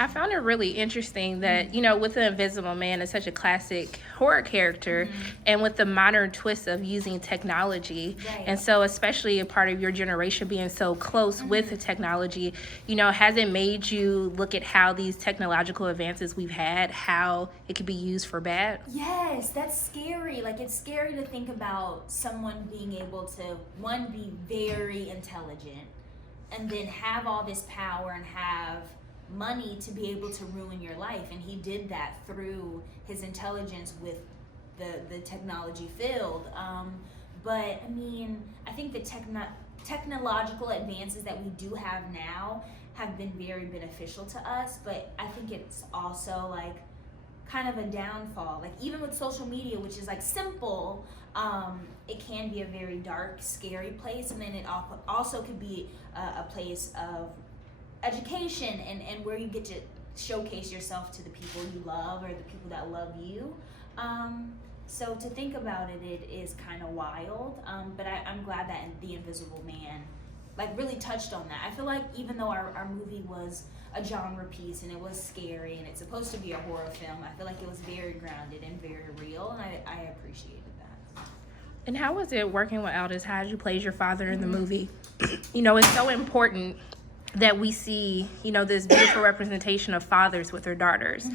I found it really interesting that, with the Invisible Man, it's such a classic horror character, and with the modern twist of using technology. Right. And so, especially a part of your generation being so close with the technology, has it made you look at how these technological advances we've had, how it could be used for bad? Yes, that's scary. Like, it's scary to think about someone being able to, one, be very intelligent, and then have all this power and have money to be able to ruin your life. And he did that through his intelligence with the technology field. But I mean, I think the technological advances that we do have now have been very beneficial to us, but I think it's also like kind of a downfall. Like, even with social media, which is like simple, it can be a very dark, scary place, and then it also could be a place of education and where you get to showcase yourself to the people you love or the people that love you. So to think about it, it is kind of wild. But I'm glad that The Invisible Man like really touched on that. I feel like even though our movie was a genre piece and it was scary and it's supposed to be a horror film, I feel like it was very grounded and very real, and I appreciated that. And how was it working with Aldous Hodge, who plays your father in the movie? It's so important that we see, this beautiful representation of fathers with their daughters.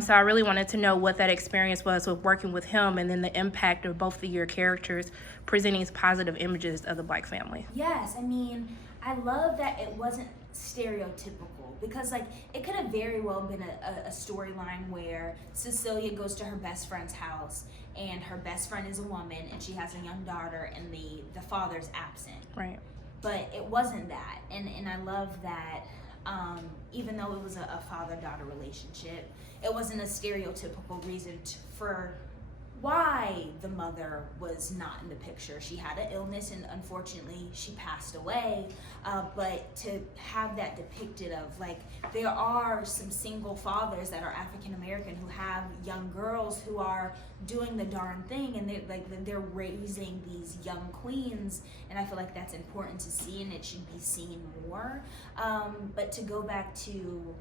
So I really wanted to know what that experience was with working with him, and then the impact of both of your characters presenting positive images of the Black family. Yes, I mean, I love that it wasn't stereotypical, because like it could have very well been a storyline where Cecilia goes to her best friend's house and her best friend is a woman and she has a young daughter and the father's absent. Right. But it wasn't that, and I love that. Even though it was a father-daughter relationship, it wasn't a stereotypical reason for why the mother was not in the picture. She had an illness and unfortunately she passed away, but to have that depicted of like, there are some single fathers that are African American who have young girls who are doing the darn thing, and they're raising these young queens, and I feel like that's important to see and it should be seen more. But to go back to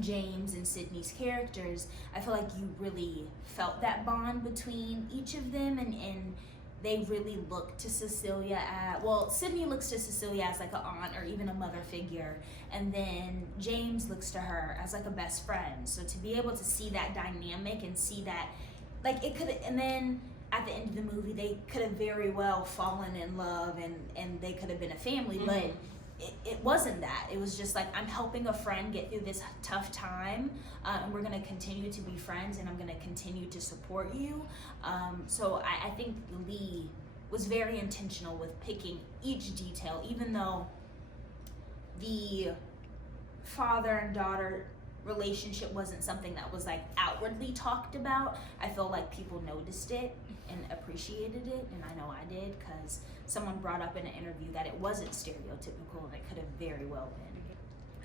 James and Sydney's characters, I feel like you really felt that bond between each of them, and they really look to Cecilia Sydney looks to Cecilia as like an aunt or even a mother figure, and then James looks to her as like a best friend. So to be able to see that dynamic and see that, like, it could, and then at the end of the movie they could have very well fallen in love and they could have been a family, but it wasn't that. It was just like, I'm helping a friend get through this tough time, and we're going to continue to be friends, and I'm going to continue to support you. So I think Lee was very intentional with picking each detail, even though the father and daughter relationship wasn't something that was like outwardly talked about. I feel like people noticed it and appreciated it, and I know I did, because someone brought up in an interview that it wasn't stereotypical and it could have very well been.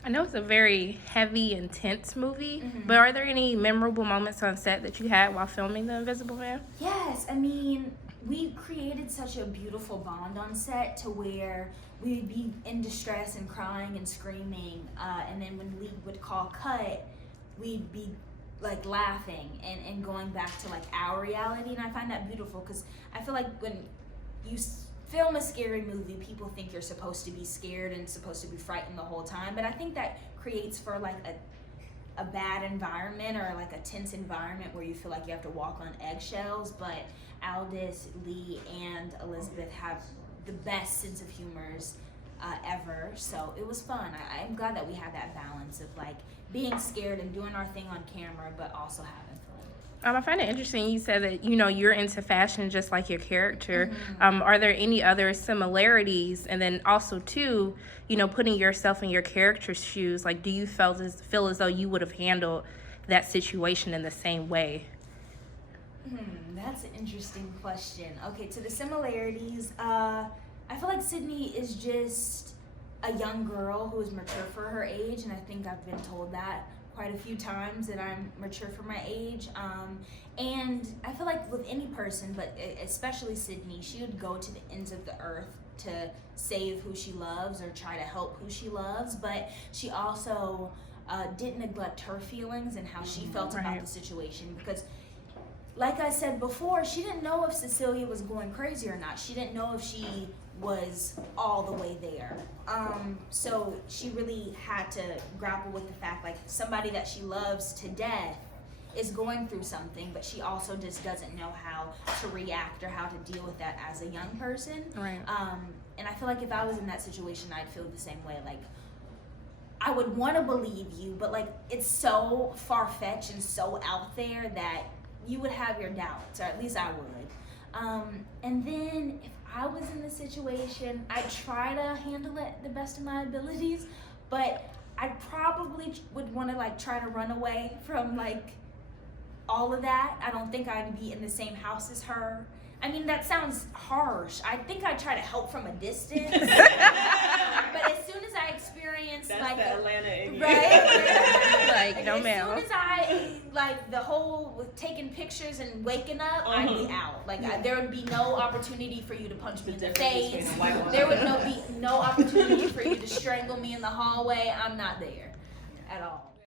I know it's a very heavy, intense movie, but are there any memorable moments on set that you had while filming The Invisible Man? Yes, I mean, we created such a beautiful bond on set to where we'd be in distress and crying and screaming, and then when Lee would call cut, we'd be like laughing and going back to like our reality. And I find that beautiful, because I feel like when you film a scary movie, people think you're supposed to be scared and supposed to be frightened the whole time, but I think that creates for like a bad environment or like a tense environment where you feel like you have to walk on eggshells. But Aldous, Lee, and Elizabeth have the best sense of humors ever, so it was fun. I'm glad that we had that balance of like being scared and doing our thing on camera, but also having fun. I find it interesting you said that, you're into fashion just like your character. Are there any other similarities? And then also, too, putting yourself in your character's shoes, like, do you feel as though you would have handled that situation in the same way? That's an interesting question. Okay, to the similarities, I feel like Sydney is just a young girl who is mature for her age, and I think I've been told that quite a few times, that I'm mature for my age. And I feel like with any person, but especially Sydney, she would go to the ends of the earth to save who she loves or try to help who she loves, but she also didn't neglect her feelings and how she felt about the situation, because like I said before, she didn't know if Cecilia was going crazy or not. She didn't know if she was all the way there. So she really had to grapple with the fact, like, somebody that she loves to death is going through something, but she also just doesn't know how to react or how to deal with that as a young person. Right. And I feel like if I was in that situation, I'd feel the same way. Like, I would want to believe you, but like, it's so far-fetched and so out there that you would have your doubts, or at least I would. And then if I was in the situation, I'd try to handle it the best of my abilities, but I probably would want to like try to run away from like all of that. I don't think I'd be in the same house as her. I mean, that sounds harsh. I think I'd try to help from a distance. But as soon as I experience like the Atlanta in you. right? Like, no ma'am. As soon as I like the whole with taking pictures and waking up, I'd be out. Like there would be no opportunity for you to punch me in the face. There would be no opportunity for you to strangle me in the hallway. I'm not there at all.